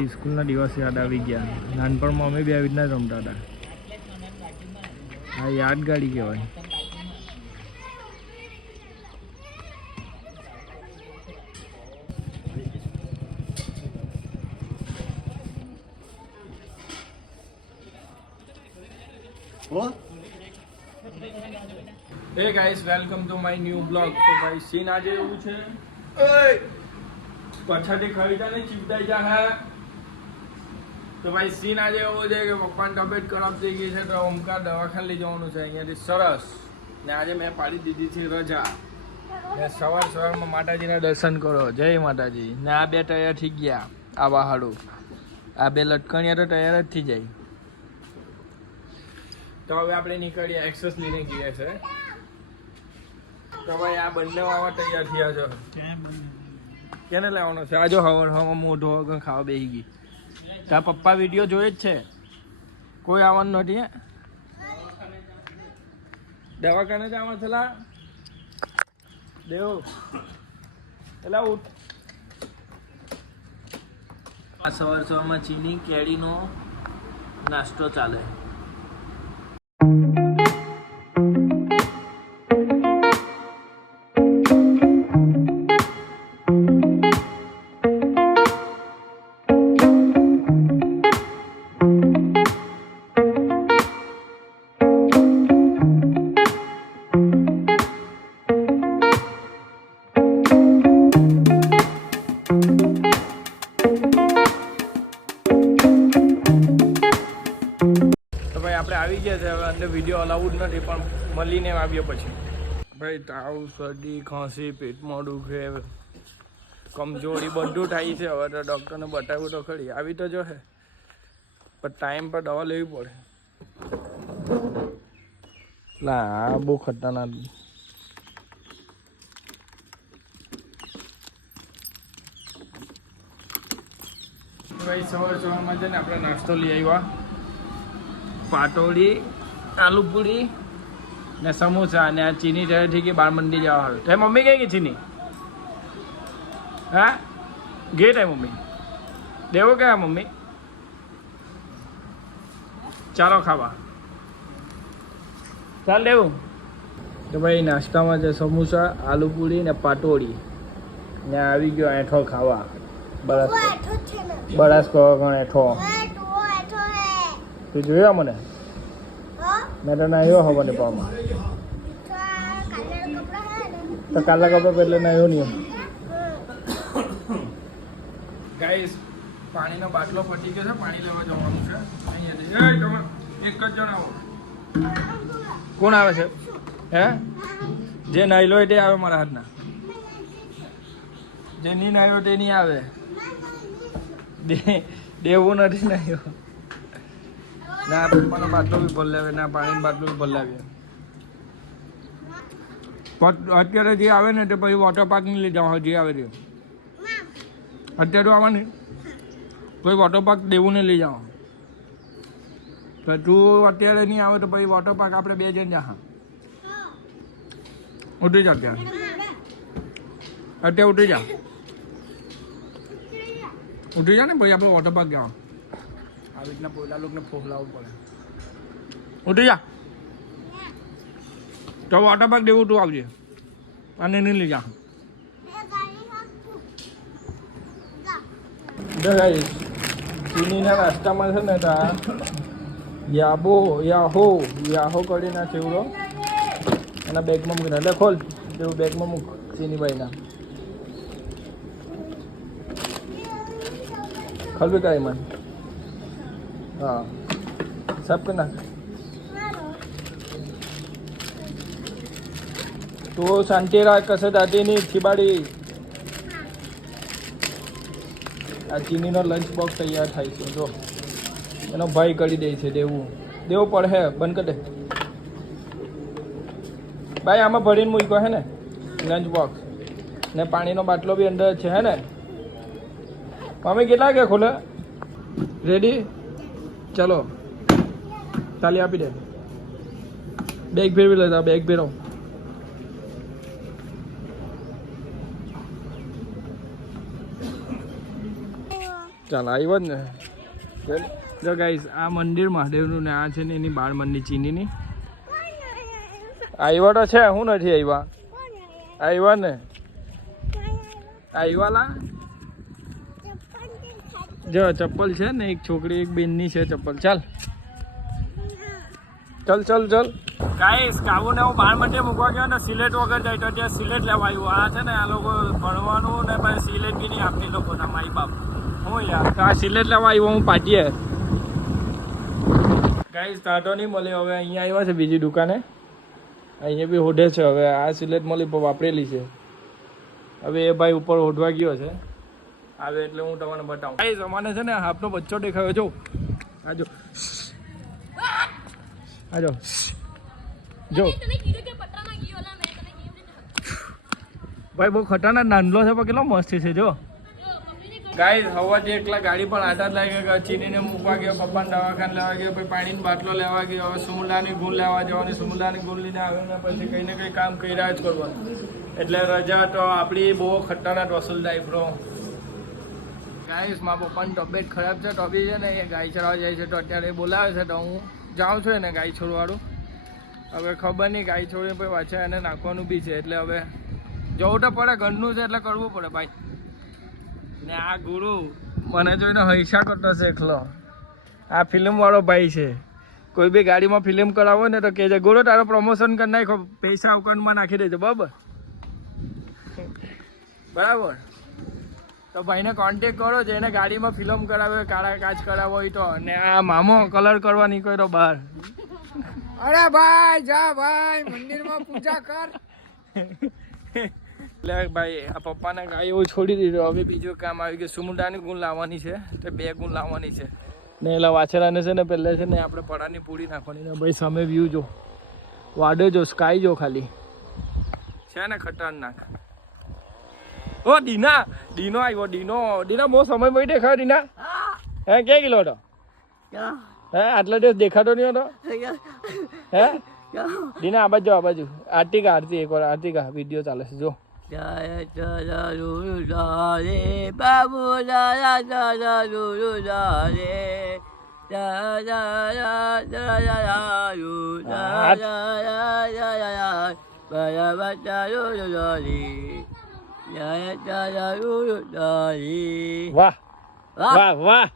ભાઈ સ્કૂલના દિવસ યાદ આવી ગયા. નાનપણમાં અમે બી આવી રીતના જ રમતા હતા. આ યાદગારી કહેવાય. Hey guys, welcome to my new vlog. તો ભાઈ સીન આજે એવું છે, પછાડી ખરીદાને ચીપટાઈ જા હે. તો ભાઈ સીન આજે એવો છે કે પપ્પાની તબિયત ખરાબ થઈ ગઈ છે, તો ઓમકાર દવાખાને લઈ જવાનું છે અહીંયાથી સરસ. ને આજે મેં પાડી દીધી છે રજા. ને સવારમાં માતાજીના દર્શન કરો. જય માતાજી. ને આ બે તૈયાર થઈ ગયા. આ વાહાડું આ બે લટકણિયા તો તૈયાર જ થઈ જાય. તો હવે આપણે નીકળીએ. એક્સેસ લઈને ગયા છે. તો ભાઈ આ બંને આવા તૈયાર થયા છે. કેને લેવાનો છે? આજો હવામાં મોઢો વગર ખાવા બેસી ગઈ. તારા પપ્પા વિડીયો જોયે જ છે. કોઈ આવવાનું નથી. દવાખાને જવાનું છેલા દેવ પેલા ઉઠ. આ સવારમાં ચીની કેરીનો નાસ્તો ચાલે. આપણે આવી ગયા છે. હવે અંદર વિડીયો અલાઉડ નથી, પણ મળીને આવ્યો પછી. ભાઈ તાવ, શરદી, ખાંસી, પેટમાં દુખે, કમજોરી બધું થાય છે. હવે તો ડૉક્ટરને બતાવ્યું તો ખરી. આવી તો જો હે, પણ ટાઈમ પર દવા લેવી પડે. ના આ બહુ ખતરનાક. ભાઈ સવારમાં છે ને આપણે નાસ્તો લઈ આવ્યા. પાટોળી, આલુ પૂરી ને સમોસા. અને આ ચીની તરફથી કે બાળ મંડી જવા હારું. તે મમ્મી કઈ ગઈ ચીની? હા ગે થાય મમ્મી. દેવો કયા મમ્મી? ચાલો ખાવા. ચાલ દેવું. તો ભાઈ નાસ્તામાં છે સમોસા, આલુ પૂરી ને પાટોળી. ને આવી ગયો એઠો ખાવા. બરાસ કહો એઠો. તું જોયો મને? મેં તો નાહ્યો હવા ને પાવામાં. તો કાલા કપડા પહેલે નાહ્યો નહીં. ગાઈસ પાણીનો બાટલો પટી ગયો છે. પાણી લેવા જવાનું છે અહીંયાથી. એક જ જણ આવો. કોણ આવે છે? હે જે નાહ્યો હોય તે આવે મારા હાથના. જે નહીં નાહ્યો તે નહીં આવે. દેવું નથી નાહ્યો. ના પપ્પાનો બાટલો બી ભરી લાવે, ના પાણીનો બાટલો બી ભરી લાવીએ. અત્યારે જે આવે ને તે પછી વોટર પાર્ક નહીં લઈ જાઓ. જે આવે તે અત્યારે તો આવવાની પછી વોટર પાર્ક દેવું ને લઈ જાઓ. તો તું અત્યારે નહીં આવે તો પછી વોટર પાર્ક આપણે બે જણ જા. ઉઠી જા. અત્યારે ઉઠી જા. ઉઠી જા ને પછી આપણે વોટર પાર્ક જવાનું. આવી રીતના પોલા લોકોને ફોફલાવવું પડે. ઉઠી જા. તો વોટર પાર્ક દેવું તું આવજે. અને નહીં લઈ જા. ચીનીના નાસ્તામાં છે ને તા યાહો કરીને ચેવડો એના બેગમાં મૂકીને. એટલે ખોલ એવું બેગમાં મૂક ચીનીભાઈના. ખલબી કાંઈ મને. हाँ सब करना तो शांति राख. कसं जाते नहीं खिबाड़ी. આ ચીનીનો લંચ બોક્સ તૈયાર થાય છે. જો એનો ભાઈ કરી દે છે. દેવું પડે હે. બંધ કરી દે ભાઈ. આમાં ભરીને મૂક્યો હે ને લંચ બોક્સ. ને પાણીનો બાટલો બી અંદર છે હે ને. મમ્મી કેટલા કે ખોલે? રેડી? ચલો તાલી આપી દે. બેગ ફેરવી લેતા. બેગ ફેરવો. ચાલ આવ્યો જ ને. જો ગાઈસ આ મંદિર મહાદેવનું ને આ છે ને એની બાળ મંદિર ચીનીની. આવ્યો તો છે, હું નથી આવ્યા. આવ્યા ને આવ્યાલા. જો ચપ્પલ છે ને, એક છોકરી એક બેનની છે ચપ્પલ. ચાલ ચલ ચલ ચલ ગાઈસ. કાબુ ને હું બાળ મંદિર મૂકવા ગયો ને સિલેટ વગર જાય તો ત્યાં સિલેટ લેવા આવ્યું. આ છે ને આ લોકો ભણવાનું ને પછી સિલેટ બી નહીં આપતી લોકોના માઈ બાપ. હું યાર તો આ સિલેટ લેવા આવ્યો હું પાટીએ. ગાઈસ તાતો નહીં મળે. હવે અહીંયા આવ્યા છે બીજી દુકાને. અહીંયા બી હોઢે છે. હવે આ સિલેટ મળી પણ વાપરેલી છે. હવે એ ભાઈ ઉપર હોઢવા ગયો છે. આવે એટલે હું તમને બતાવું. ગાઈસ અમારે છે ને હાફનો બચ્ચો દેખાયો. જો આજો આજો જો ભાઈ બહુ ખતરનાક નાનલો છે પણ કેટલો મસ્ત છે. જો ગાઈસ હવાથી એકલા ગાડી પણ આટા જ લાગી ગયા. ચીનીને મૂકવા ગયો, પપ્પાને દવાખાને લેવા ગયો, પછી પાણીની બાટલો લેવા ગયો. હવે સુમલાની ગુણ લેવા જવાની. સુમલાની ગુણ લઈને આવીને પછી કંઈ ને કંઈ કામ કર્યા જ કરવાનું. એટલે રજા તો આપણી બહુ ખતરનાક વસૂલ થાય બ્રો. ગાઈસ મારા પપ્પાની તબિયત ખરાબ છે તો બી છે ને એ ગાય ચરાવવા જાય છે તો અત્યારે બોલાવે છે તો હું જાઉં છું એને ગાય છોડવાળું. હવે ખબર નહીં ગાય છોડીને પછી પાછા એને નાખવાનું બી છે. એટલે હવે જવું તો પડે, ઘરનું છે એટલે કરવું પડે ભાઈ. ને આ ગુરુ મને જોઈને હૈસા કરતો છે એકલો. આ ફિલ્મવાળો ભાઈ છે. કોઈ બી ગાડીમાં ફિલ્મ કરાવો ને તો કહેજે ગુરુ તારો પ્રમોશન કરી નાખો, પૈસા અકાઉન્ટમાં નાખી દેજો બરાબર. બરાબર તો ભાઈને કોન્ટેક કરો જેને ગાડીમાં ફિલ્મ કરાવે, કાળા કાચ કરાવો હોય તો. અને આ મામો કલર કરવા નીકળ્યો બહાર. અરે ભાઈ જા ભાઈ મંદિરમાં પૂજા કર. એટલે ભાઈ આ પપ્પાને ગાય એવું છોડી દીધું. હવે બીજું કામ આવી ગયું. સુમુડાની ગુણ લાવવાની છે તો 2 ગુણ લાવવાની છે. ને એલા વાછરાને છે ને પહેલાં છે ને આપણે પડાની પૂરી નાખવાની. ને ભાઈ સામે વ્યૂ જો, વાડે જો, સ્કાય જો ખાલી છે ને ખતરનાક. ઓ દીના, દીનો આવ્યો. દીના બહુ સમય પછી દેખાયો. દીના હે ક્યાં ગયેલો હતો? હે આટલા દિવસ દેખાતો નહીં હતો હે? દીના આ બાજુ, આ બાજુ. આરતી કા, આરતી એકવાર આરતી કા વિડીયો ચાલે છે જો. બાબુ વાહ વાહ વાહ.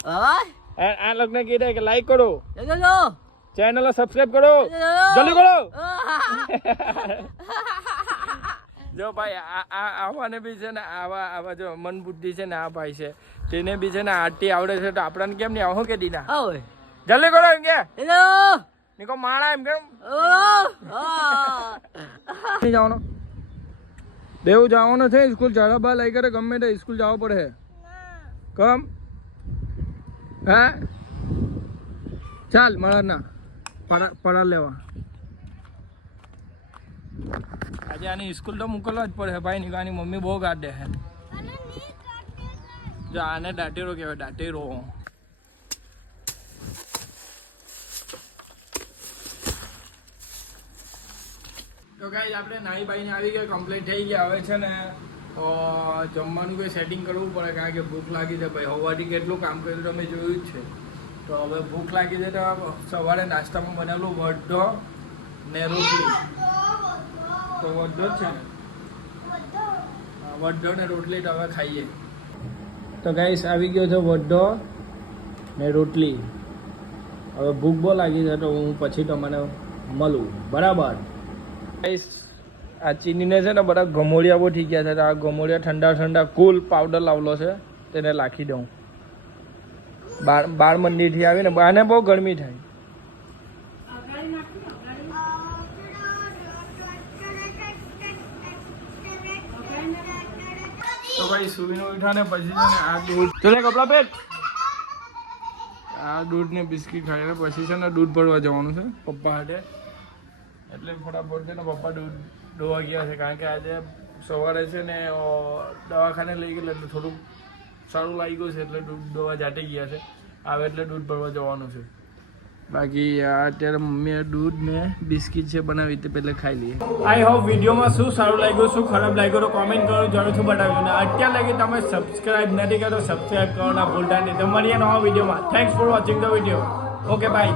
આ લોકોને કીધે કે લાઈક કરો, ચેનલ સબસ્ક્રાઇબ કરો, જલ્દી કરો. જો ભાઈ આવાને બી છે ને આવા જો મન બુદ્ધિ છે ને આ ભાઈ છે તેને બી છે ને આરતી આવડે છે તો આપણને કેમ નહીં આવો કે દીના જલ્દી કરો એમ કે નીકો માણા એમ કેમ જવાનો દેવું જવાનું છે સ્કૂલ. ઝાડા બા લઈ કરે ગમે તે સ્કૂલ જવું પડે. કમ હે ચાલ મળે ના પડા લેવા. આજે આની સ્કૂલ તો મોકલવા જ પડે ભાઈ. ની આની મમ્મી બહુ ગાડે છે. જો આને દાટેરો કહેવાય, દાટેરો. તો ગાઈસ આપણે નાઈ બાઈને આવી ગયા, કમ્પ્લીટ થઈ ગયા. હવે છે ને જમવાનું કંઈ સેટિંગ કરવું પડે કારણ કે ભૂખ લાગી છે ભાઈ. સવારથી કેટલું કામ કર્યું તમે જોયું જ છે. તો હવે ભૂખ લાગી છે તો સવારે નાસ્તામાં બનાવેલું વડો ને રોટલી. તો વડો જ છે ને, વડો ને રોટલી તો હવે ખાઈએ. તો ગાઈસ આવી ગયો છે વડો ને રોટલી. હવે ભૂખ બહુ લાગી છે તો હું પછી તમને મળું બરાબર. ગાઈસ આ ચીનીને છે ને બધા ગમોડિયા બહુ થઈ ગયા છે. આ ગમોડિયા ઠંડા ઠંડા કુલ પાવડર લાવલો છે તેને નાખી દઉં. બાળ મંદિરથી આવીને આને બહુ ગરમી થાય. તો ભાઈ સુવીને ઉઠા ને પછી છે ને આ દૂધ ચલે કપડા પેટ આ દૂધ ને બિસ્કીટ ખાઈને પછી છે ને દૂધ ભરવા જવાનું છે પપ્પા હાટે. એટલે ફટાફટ છે ને પપ્પા દૂધ દોવા ગયા છે કારણ કે આજે સવારે છે ને દવાખાને લઈ ગયેલા એટલે થોડુંક સારું લાગી ગયું છે એટલે દૂધ દોવા જાતે ગયા છે. આવે એટલે દૂધ ભરવા જવાનું છે. બાકી અત્યારે મમ્મીએ દૂધ ને બિસ્કિટ છે બનાવી તે પહેલાં ખાઈ લઈએ. આઈ હોપ વિડીયોમાં શું સારું લાગ્યું શું ખરાબ લાગ્યું તો કોમેન્ટ કરો, જરૂરથી બતાવજો. ને અત્યાર લગી તમે સબસ્ક્રાઇબ નથી કરો, સબસ્ક્રાઇબ કરો ના ભૂલતા નહીં. તો મળીએ નવા વિડીયોમાં. Thanks for watching the video. Okay bye.